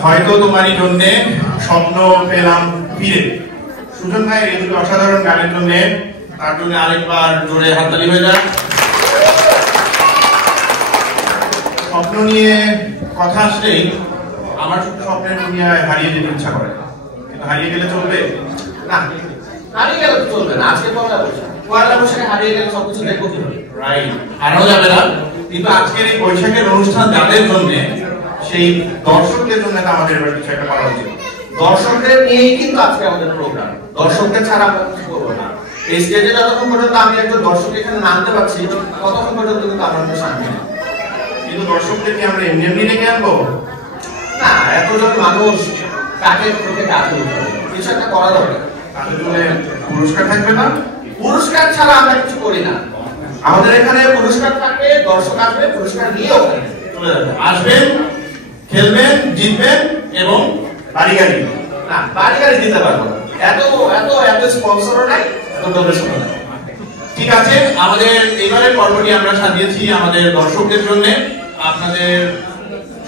হয়তো তোমারই জন্য স্বপ্ন পেলাম ফিরে। সুজন ভাই এই দুটো অসাধারণ গানের জন্য তার জন্য আরেকবার জোরে হাততালি হয়ে যায়। স্বপ্ন নিয়ে কথা আসলেই আমার স্বপ্নের দুনিয়ায় হারিয়ে যেতে ইচ্ছা করে, কিন্তু হারিয়ে গেলে চলবে না। হারিয়ে গেলে তো চলবে না। আজকে পয়লা বৈশাখে হারিয়ে গেলে সবকিছু দেখবো কি হবে? রাইট, হারানো যাবে না। কিন্তু আজকের এই বৈশাখের অনুষ্ঠান যাদের জন্য, সেই দর্শকদের জন্য আমাদের এবার কিছু একটা করা উচিত। দর্শকদের নিয়েই কিন্তু আজকে আমাদের প্রোগ্রাম। দর্শকদের ছাড়া আমরা কিছু করবো না। এই স্টেজে যতক্ষণ পর্যন্ত আমি একজন দর্শক এখানে নামতে পারছি ততক্ষণ পর্যন্ত কিন্তু আমার মধ্যে শান্তি নেই। কিন্তু দর্শকদেরকে আমরা এমনি এমনি ডেকে আনবো না, এতজন মানুষ কাকে থেকে কাকে উঠাবে, কিছু একটা করা দরকার। তাদের জন্য পুরস্কার থাকবে না? পুরস্কার ছাড়া আমরা কিছু করি না। আমাদের এখানে পুরস্কার থাকবে, দর্শক আসবে, পুরস্কার নিয়েও চলে যাবে। আসবেন, খেলবেন, জিতবেন এবং বাড়ি গাড়ি। না, বাড়ি গাড়ি দিতে পারবো না। এত এত এত স্পন্সরও নাই, এত ডোনেশন নাই। ঠিক আছে, আমাদের এবারের পর্বটি আমরা সাজিয়েছি আমাদের দর্শকদের জন্য। আপনাদের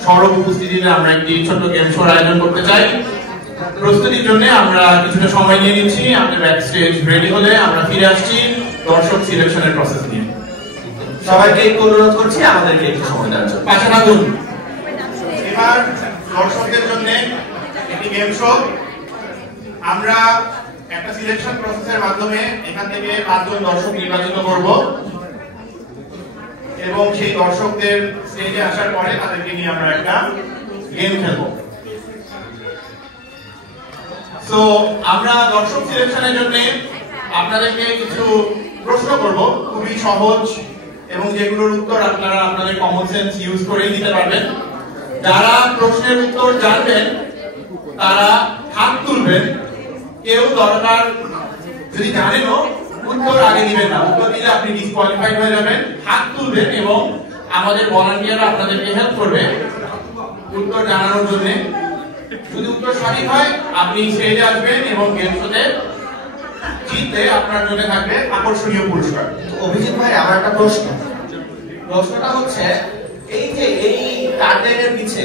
সরব উপস্থিতিতে আমরা একটি ছোট্ট গেম শোর আয়োজন করতে চাই। প্রস্তুতির জন্য আমরা কিছুটা সময় নিয়ে নিচ্ছি। আমাদের ব্যাক স্টেজ রেডি হলে আমরা ফিরে আসছি দর্শক সিলেকশনের প্রসেস নিয়ে। সবাইকে একটু অনুরোধ করছি আমাদেরকে একটু সময় দেওয়ার জন্য। পাশে থাকুন। এবার দর্শকদের জন্য একটি গেম শো। আমরা একটা সিলেকশন প্রসেসের মাধ্যমে এখান থেকে 5 জন দর্শক নির্বাচিত করব এবং সেই দর্শকদের স্টেজে আসার পরে তাদেরকে নিয়ে আমরা একটা গেম খেলবো। সো আমরা দর্শক সিলেকশনের জন্য আপনাদেরকে কিছু প্রশ্ন করব, খুবই সহজ এবং যেগুলোর উত্তর আপনারা আপনাদের কমন সেন্স ইউজ করেই দিতে পারবেন। যারা প্রশ্নের উত্তর জানবেন তারা হাত তুলবেন। কেউ দরকার যদি জানেনও উত্তর আগে দিবেন না, উত্তর দিলে আপনি ডিসকোয়ালিফাইড হয়ে যাবেন। হাত তুলবেন এবং আমাদের ভলান্টিয়াররা আপনাদেরকে হেল্প করবে উত্তর জানানোর জন্য। যদি উত্তর সঠিক হয় আপনি স্টেজে আসবেন এবং গেম শোতে জিতলে আপনার জন্য থাকবে আকর্ষণীয় পুরস্কার। অভিজিৎ ভাই, আমার একটা প্রশ্ন। প্রশ্নটা হচ্ছে এই যে এই কার্ডের পিছে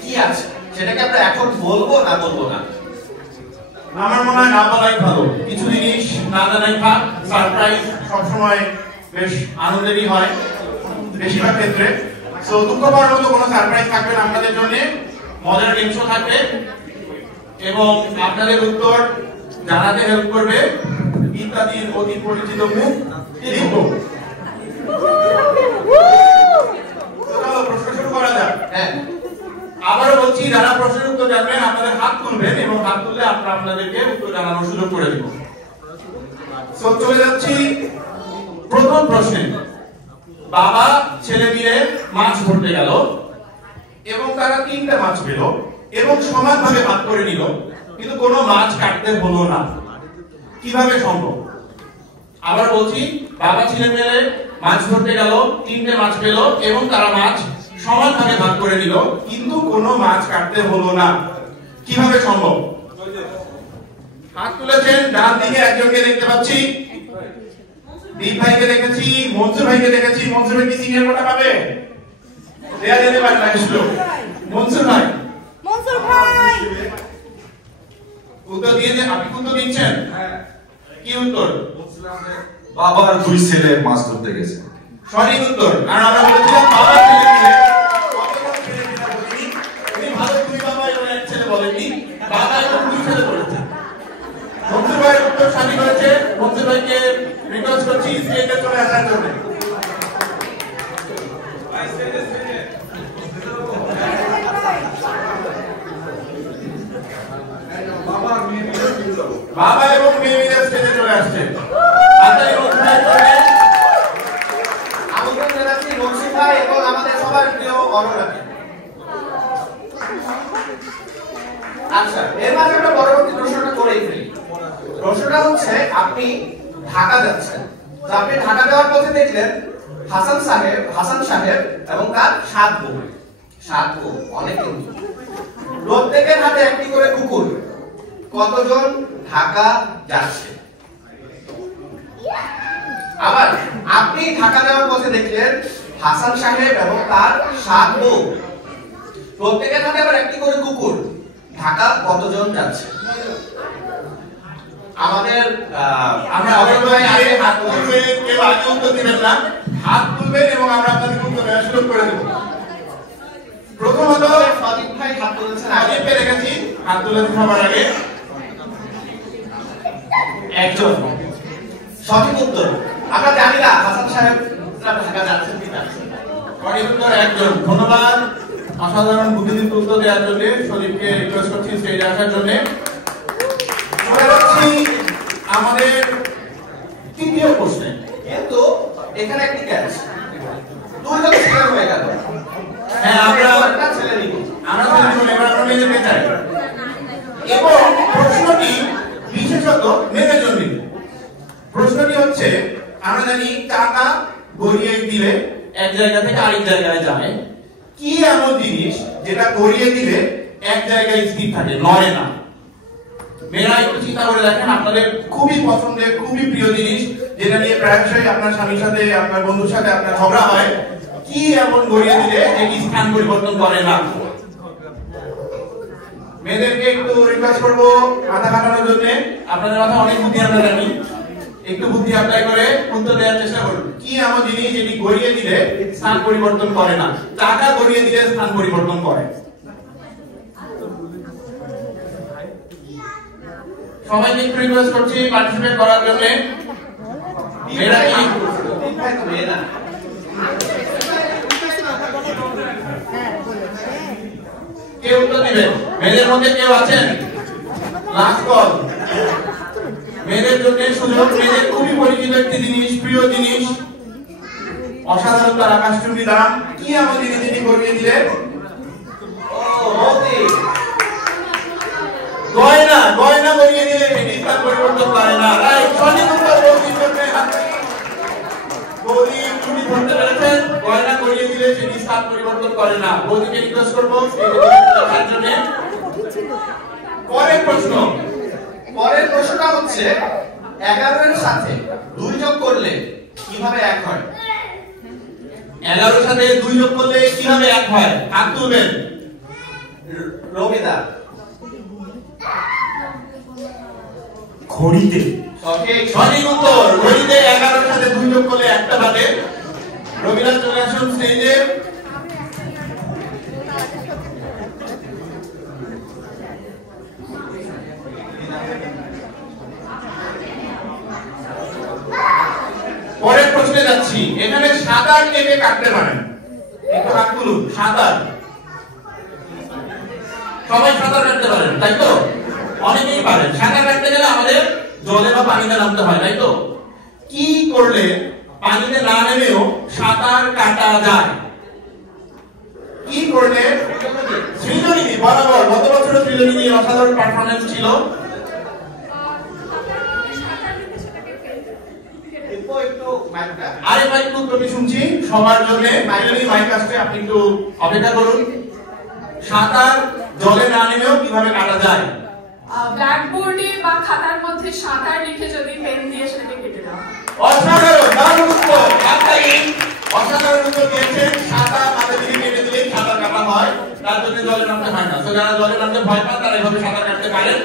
কি আছে সেটাকে আমরা এখন বলবো না বলবো না? আমার মনে হয় না বলাই ভালো। কিছু জিনিস না জানাই থাক। সারপ্রাইজ সবসময় বেশ আনন্দেরই হয় বেশিরভাগ ক্ষেত্রে। সো দুঃখ পাওয়ার মতো কোনো সারপ্রাইজ থাকবে না আপনাদের জন্য। মজার গেম শো থাকবে এবং আপনাদের উত্তর জানাতে হেল্প করবে ইত্যাদির অতি পরিচিত মুখ লিখবো। চলো প্রশ্ন শুরু করা যাক। হ্যাঁ, আবারও বলছি, যারা প্রশ্নের উত্তর জানবেন আপনাদের হাত তুলবেন এবং হাত তুললে আমরা আপনাদেরকে উত্তর জানানোর সুযোগ করে দিব। সো চলে যাচ্ছি প্রথম প্রশ্নে। বাবা ছেলে মিলে মাছ ধরতে গেল এবং তারা 3টে মাছ পেল এবং সমানভাবে ভাগ করে নিল, কিন্তু কোনো মাছ কাটতে হলো না। কিভাবে সম্ভব? আবার বলছি, বাবা ছেলে মিলে মাছ ধরতে গেল, 3টে মাছ পেল এবং তারা মাছ সমানভাবে ভাগ করে নিল, কিন্তু কোনো মাছ কাটতে হলো না। কিভাবে সম্ভব? হাত তুলেছেন ডান দিকে একজনকে দেখতে পাচ্ছি, দীপ ভাইকে দেখেছি, মনসুর ভাইকে দেখেছি। মনসুর ভাই কি সিনিয়র কোটা পাবে? দেয়া যেতে পারে না আসলো। মনসুর ভাই, মনসুর ভাই উত্তর দিয়ে আপনি উত্তর দিচ্ছেন? কি উত্তর? বাবার 2 ছেলে মাছ ধরতে গেছে। সঠিক উত্তর। আর আমরা বলেছিলাম বাবার ছেলে মিলে। কতজন ছেলে কিনা বলিনি, উনি ভালো 2 বাবা এবং 1 ছেলে বলেননি, বাবা এবং 2 ছেলে বলেছেন। মনসুর ভাই উত্তর সঠিক হয়েছে। মনসুর ভাইকে রিকোয়েস্ট করছি স্টেজে চলে আসার জন্য। বাবা এবং মেয়ে মিলে স্টেজে চলে আসছে। আমন্ত্রণ জানাচ্ছি মনসুর ভাই এবং আমাদের সবার প্রিয় অনরাকে। আচ্ছা, এর মাঝে আমরা পরবর্তী প্রশ্নটা করেই ফেলি। প্রশ্নটা হচ্ছে, আপনি ঢাকা যাচ্ছেন, তো আপনি ঢাকা যাওয়ার পথে দেখলেন হাসান সাহেব এবং তার 7 বউ। 7 বউ অনেক, কিন্তু প্রত্যেকের হাতে একটি করে কুকুর। কতজন ঢাকা যাচ্ছে? আবার আপনি ঢাকা যাওয়ার পথে দেখলেন হাসান সাহেব এবং তার 7 বউ, প্রত্যেকের হাতে আবার একটি করে কুকুর। ঢাকা কতজন যাচ্ছে? আমাদের আমরা আগে হাত তুলবে, কেউ আগে উত্তর দিবেন না, হাত তুলবেন এবং আমরা আপনাদের উত্তর দেওয়া শুরু করে দেব। প্রথমত সাদিক ভাই হাত তুলেছেন, আগে পেয়ে রেখেছি, হাত তুলেছেন সবার আগে একজন। সঠিক উত্তর আমরা জানি না হাসান সাহেব ঢাকা যাচ্ছেন কিনা। সঠিক উত্তর একজন। ধন্যবাদ অসাধারণ বুদ্ধিদীপ্ত উত্তর দেওয়ার জন্য। শরীফকে রিকোয়েস্ট করছি স্টেজে আসার জন্য। চলে যাচ্ছি আমাদের তৃতীয় প্রশ্নে। কিন্তু এখানে একটি ক্যাচ, দুই লোক শেয়ার হয়ে গেল। হ্যাঁ, আমরা ছেলে নিব, আমরা এবার আমরা মেয়েদেরকে চাই এবং প্রশ্নটি বিশেষত মেয়েদের জন্য। প্রশ্নটি হচ্ছে, আমরা জানি চাকা গড়িয়ে দিলে এক জায়গা থেকে আরেক জায়গায় যায়, কি এমন জিনিস যেটা গড়িয়ে দিলে এক জায়গায় স্থির থাকে, নড়ে না? মেয়েরা একটু চিন্তা করে দেখেন, আপনাদের খুবই পছন্দের খুবই প্রিয় জিনিস যেটা নিয়ে প্রায়শই আপনার স্বামীর সাথে আপনার বন্ধুর সাথে আপনার ঝগড়া হয়, কি এমন গড়িয়ে দিলে এটি স্থান পরিবর্তন করে না? মেয়েদেরকে একটু রিকোয়েস্ট করবো মাথা কাটানোর জন্য। আপনাদের মাথা অনেক বুদ্ধি আমরা জানি, একটু বুদ্ধি অ্যাপ্লাই করে উত্তর দেওয়ার চেষ্টা করুন। কি এমন জিনিস যেটি গড়িয়ে দিলে স্থান পরিবর্তন করে না? চাকা গড়িয়ে দিলে স্থান পরিবর্তন করে। সবাইকে একটু রিকোয়েস্ট করছি পার্টিসিপেট করার জন্য। মেয়েরা কি মেয়ে না, কেউ উত্তর দিবেন? মেয়েদের মধ্যে কেউ আছেন? লাস্ট কল, মেয়েদের জন্য সুযোগ। মেয়েদের খুবই পরিচিত একটি জিনিস, প্রিয় জিনিস, অসাধারণ তার আকাশচুম্বী দাম। কি এমন জিনিস যেটি গড়িয়ে দিলে গয়না, গয়না গড়িয়ে দিলে সেটি স্থান পরিবর্তন করে না। রাইট, সঠিক উত্তর বৌদির জন্য। বৌদি তুমি ধরতে পেরেছেন, গয়না গড়িয়ে দিলে সেটি স্থান পরিবর্তন করে না। বৌদিকে রিকোয়েস্ট করবো সেই জন্য। পরের প্রশ্ন, পরের প্রশ্নটা হচ্ছে 11 এর সাথে 2 যোগ করলে কিভাবে 1 হয়? 11 এর সাথে 2 যোগ করলে কিভাবে 1 হয়? হাত তুলবেন। রবিদা ঘড়িতে। সঠিক, সঠিক উত্তর, ঘড়িতে 11 এর সাথে 2 যোগ করলে একটা বাজে। রবিদা চলে আসুন স্টেজে। পরের প্রশ্নে যাচ্ছি। এখানে সাঁতার কেটে কাটতে পারেন, একটু হাত তুলুন। সাঁতার, সবাই সাঁতার কাটতে পারেন তাই তো? অনেকেই পারেন। সাঁতার কাটতে গেলে আমাদের জলে বা পানিতে নামতে হয় তাই তো? কি করলে পানিতে না নেমেও সাঁতার কাটা যায়? কি করলে? সৃজনী বরাবর গত বছর সৃজনী অসাধারণ পারফরম্যান্স ছিল। আরে ভাই একটু তুমি শুনছি সবার জন্য মাইক আসছে, আপনি একটু অপেক্ষা করুন। সাঁতার জলে না নেমেও কিভাবে কাটা যায়? ব্ল্যাকবোর্ডে বা খাতার মধ্যে সাঁতার লিখে যদি পেন দিয়ে সেটাকে কেটে দেওয়া। অসাধারণ, দারুণ উত্তর। আপনারা অসাধারণ উত্তর দিয়েছেন। সাঁতার মাথা দিয়ে কেটে দিলে সাঁতার কাটা হয়, তার জন্য জলে নামতে হয় না। তো যারা জলে নামতে ভয় পান তারা এভাবে সাঁতার কাটতে পারেন।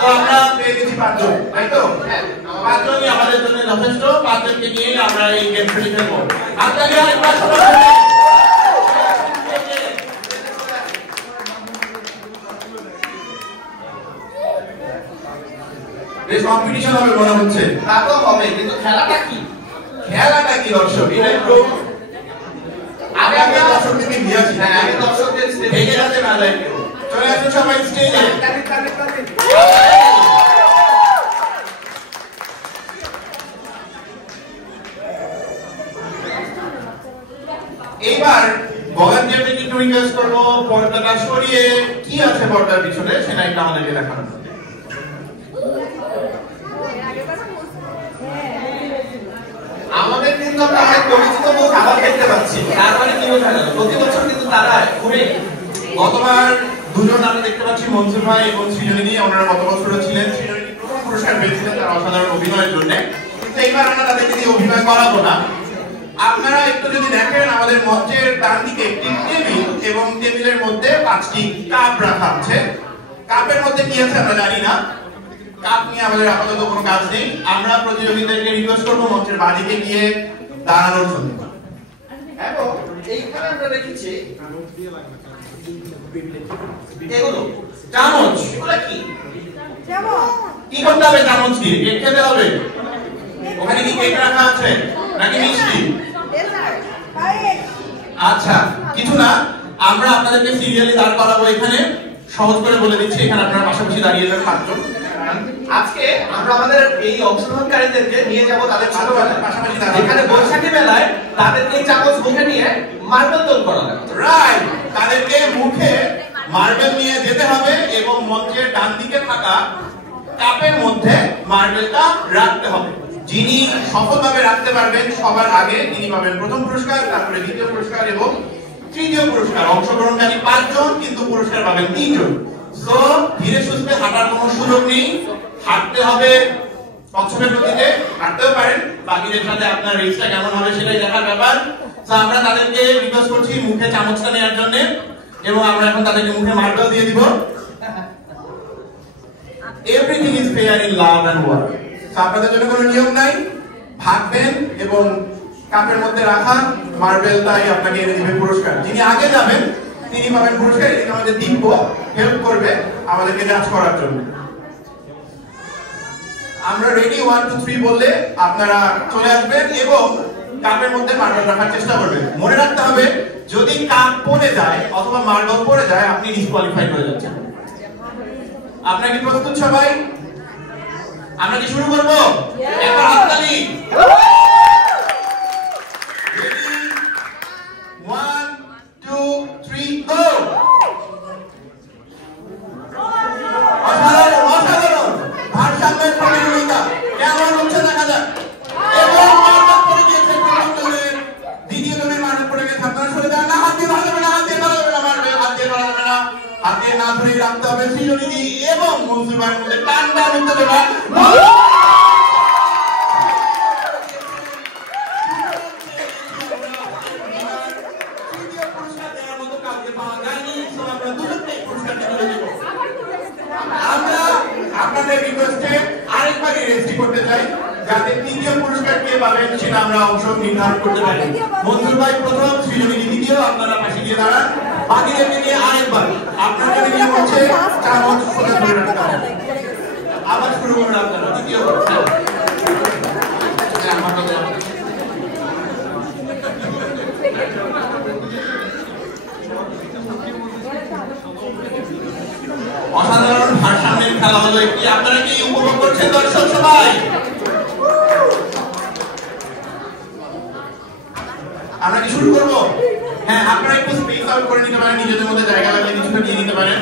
তো আমরা পেয়ে গেছি 5 জন তাই তো? 5 জনই আমাদের জন্য যথেষ্ট। 5 জনকে নিয়ে আমরা এই গেম খেলে খেলবো। আপনাদের আরেকবার সবাই বেশ কম্পিটিশন হবে মনে হচ্ছে। তা তো হবে, কিন্তু খেলাটা কি? খেলাটা কি দর্শক? এটা একটু আগে আগে দর্শকদেরকে নিয়ে আসি। হ্যাঁ, আগে দর্শকদের ভেঙে যাচ্ছে না যায় কেউ। চলে আসুন সবাই স্টেজে। এইবার বগানজিয়াকে একটু রিকোয়েস্ট করবো পর্দাটা সরিয়ে কি আছে পর্দার পিছনে সেটা একটু আমাদেরকে দেখানো। আমাদের কিন্তু আমরা অনেক পরিচিত মুখ আবার দেখতে পাচ্ছি। তার মানে কি বোঝা গেল? প্রতি বছর কিন্তু তারা ঘুরে। গতবার দুজন আমরা দেখতে পাচ্ছি, মনসুর ভাই এবং সৃজনী। ওনারা গত বছরও ছিলেন, সৃজনী প্রথম পুরস্কার পেয়েছিলেন তার অসাধারণ অভিনয়ের জন্য। কিন্তু এইবার আমরা তাদেরকে দিয়ে অভিনয় করাবো না, আপনারা একটু যদি দেখেন আমাদের মঞ্চের ডান দিকে একটি টেবিল এবং টেবিলের মধ্যে 5টি কাপ রাখা আছে। কাপের মধ্যে কি আছে আমরা জানি না, কাপ নিয়ে আমাদের আপাতত কোনো কাজ নেই। আমরা প্রতিযোগীদেরকে রিকোয়েস্ট করব মঞ্চের বাদিকে গিয়ে দাঁড়ানোর জন্য। এবং এইখানে আমরা রেখেছি এগুলো চামচ। এগুলো কি? কি করতে হবে চামচ দিয়ে? কেক খেতে হবে? ওখানে কি কেক রাখা আছে নাকি মিষ্টি? আচ্ছা কিছু না, আমরা আপনাদেরকে সিরিয়ালি দাঁড় করাবো। এখানে সহজ করে বলে দিচ্ছি, এখানে আপনারা পাশাপাশি দাঁড়িয়ে যাবেন পাঁচজন। আজকে আমরা আমাদের এই অংশগ্রহণকারীদেরকে নিয়ে যাব তাদের ছোটবেলায়, পাশাপাশি এখানে বৈশাখী মেলায় তাদেরকে চামচ মুখে নিয়ে মার্বেল দোল করা হবে। রাইট, তাদেরকে মুখে মার্বেল নিয়ে যেতে হবে এবং মঞ্চের ডান দিকে থাকা কাপের মধ্যে মার্বেলটা রাখতে হবে। যিনি সফলভাবে রাখতে পারবেন সবার আগে তিনি পাবেন প্রথম পুরস্কার, তারপরে দ্বিতীয় পুরস্কার এবং তৃতীয় পুরস্কার। অংশগ্রহণকারী 5 জন, কিন্তু পুরস্কার পাবেন 3 জন। সো ধীরে সুস্থে হাঁটার কোনো সুযোগ নেই, হাঁটতে হবে কচ্ছপের গতিতে। হাঁটতেও পারেন, বাকিদের সাথে আপনার রেসটা কেমন হবে সেটাই দেখার ব্যাপার। সো আমরা তাদেরকে রিকোয়েস্ট করছি মুখে চামচটা নেওয়ার জন্য, এবং আমরা এখন তাদেরকে মুখে মার্বেল দিয়ে দিব। Everything is fair in love and war. So আপনাদের জন্য কোনো নিয়ম নাই, ভাববেন এবং কাপের মধ্যে রাখা মার্বেলটাই আপনাকে এনে দিবে পুরস্কার। যিনি আগে যাবেন তিনি পাবেন পুরস্কার। এদিকে আমাদের দিব্য হেল্প করবে আমাদেরকে জাজ করার জন্য। আমরা রেডি 1 2 3 বললে আপনারা চলে আসবেন এবং কাপের মধ্যে মার্বেল রাখার চেষ্টা করবেন। মনে রাখতে হবে যদি কাপ পড়ে যায় অথবা মার্বেল পড়ে যায় আপনি ডিসকোয়ালিফাইড হয়ে যাচ্ছেন। আপনারা কি প্রস্তুত সবাই? আমরা কি শুরু করব? একবার হাততালি। রেডি 1 2 3 গো। অসাধারণ অসাধারণ ভারসাম্যের প্রতিযোগিতা কেমন হচ্ছে দেখা যাক। এবং মার্বেল পড়ে গিয়েছে প্রথম দলের, দ্বিতীয় দলের মার্বেল পড়ে গেছে। আপনারা সরে যান না, হাত দিয়ে ধরা যাবে না, হাত দিয়ে ধরা যাবে না, মার্বেল হাত দিয়ে ধরা যাবে না, হাত দিয়ে না ধরে রাখতে হবে। সৃজনীতি এবং মনসুর ভাইয়ের মধ্যে টান টান উঠতে দেবে। আপনাদের রিকোয়েস্টে আরেকবার রেজিস্ট্রি করতে চাই যাতে তৃতীয় পুরস্কার কে পাবেন সেটা আমরা অংশ নির্ধারণ করতে পারি। মনসুর ভাই প্রথম, সৃজনীতি দ্বিতীয়, আপনারা পাশে গিয়ে দাঁড়ান। বাকিদেরকে নিয়ে আরেকবার আপনাদের নিয়ে হচ্ছে চামচ সোজা ধরে রাখতে হবে। আবার শুরু করুন আপনারা দ্বিতীয় পুরস্কার। অসাধারণ ভারসাম্যের খেলা হলো একটি। আপনারা কি উপভোগ করছেন দর্শক সবাই? আমরা কি শুরু করব? হ্যাঁ, আপনারা একটু স্পেস আউট করে নিতে পারেন, নিজেদের মধ্যে জায়গা লাগলে কিছুটা নিয়ে নিতে পারেন।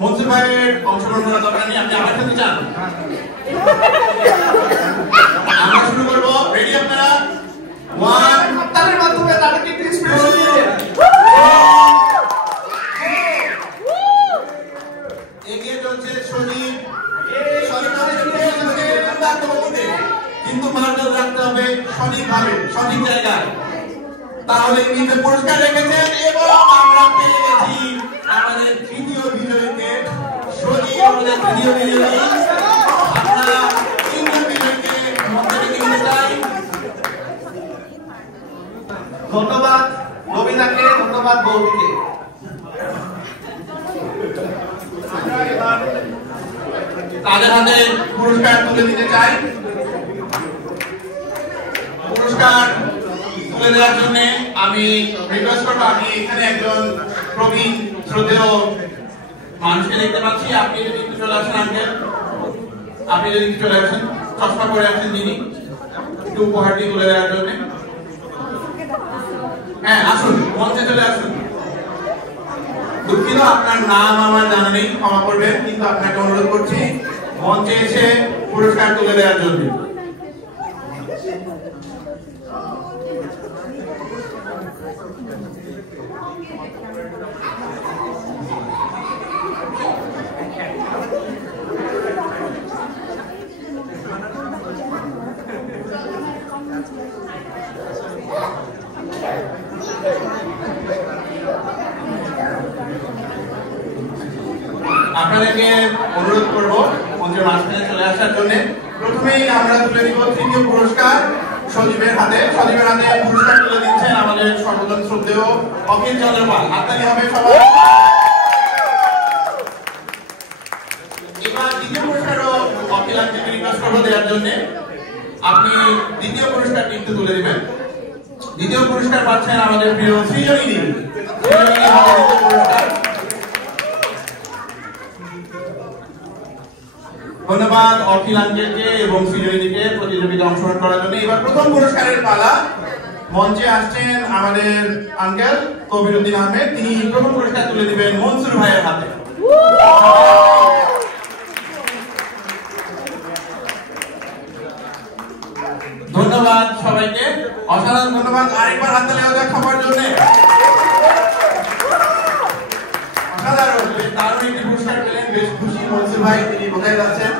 মনসুর ভাইয়ের অংশগ্রহণ করার দরকার নেই, আপনি আমার সাথে চান। আমরা শুরু করব। রেডি আপনারা? 1 হাততালির মাধ্যমে তাদেরকে একটু ইন্সপিরেশন দিয়ে দিন। এগিয়ে চলছে সজীব। কিন্তু মার্বেল রাখতে হবে সঠিকভাবে, সঠিক জায়গায়, তাহলে নিজে পুরস্কার রেখেছেন। এবং আমরা পেয়ে গেছি আমাদের তৃতীয় বিজয়ীকে। সজীব আমাদের তৃতীয় বিজয়ী। আমরা তৃতীয় বিজয়ীকে মঞ্চে ডেকে নিতে চাই। ধন্যবাদ রবিদাকে, ধন্যবাদ গৌরীকে। তাদের হাতে পুরস্কার তুলে দিতে চাই। পুরস্কার তুলে দেওয়ার জন্য আমি রিকোয়েস্ট করবো, আমি এখানে একজন প্রবীণ শ্রদ্ধেয় মানুষকে দেখতে পাচ্ছি। আপনি যদি একটু চলে আসেন আঙ্কেল, আপনি যদি একটু চলে আসেন, চশমা পরে আছেন যিনি, একটু উপহারটি তুলে দেওয়ার জন্য। হ্যাঁ আসুন, মঞ্চে চলে আসুন। দুঃখিত আপনার নাম আমার জানা নেই, ক্ষমা করবেন, কিন্তু আপনাকে অনুরোধ করছি মঞ্চে এসে পুরস্কার তুলে দেওয়ার জন্য। আপনাদেরকে অনুরোধ করব মঞ্চের মাঝখানে চলে আসার জন্য। প্রথমেই আমরা তুলে দিব তৃতীয় পুরস্কার সজীবের হাতে। সজীবের হাতে পুরস্কার তুলে দিচ্ছেন আমাদের সর্বজন শ্রদ্ধেয় অখিল চন্দ্র পাল। হাততালি হবে সবাই। এবার দ্বিতীয় পুরস্কারও অখিল আঙ্কেলকে রিকোয়েস্ট করবো দেওয়ার জন্য। আপনি দ্বিতীয় পুরস্কার কিন্তু তুলে দিবেন। দ্বিতীয় পুরস্কার পাচ্ছেন আমাদের প্রিয় সৃজনী। ধন্যবাদ অখিল আঙ্কেলকে এবং সৃজনীকে প্রতিযোগিতায় অংশগ্রহণ করার জন্য। এবার প্রথম পুরস্কারের পালা। মঞ্চে আসছেন আমাদের আঙ্কেল কবিরউদ্দিন আহমেদ। তিনি প্রথম পুরস্কার তুলে দিবেন মনসুর ভাইয়ের হাতে। ধন্যবাদ সবাইকে, অসাধারণ ধন্যবাদ। আরেকবার হাততালি দেওয়া সবার জন্য। অসাধারণ, দারুণ একটি পুরস্কার পেলেন। বেশ খুশি মনসুর ভাই, তিনি কোথায় যাচ্ছেন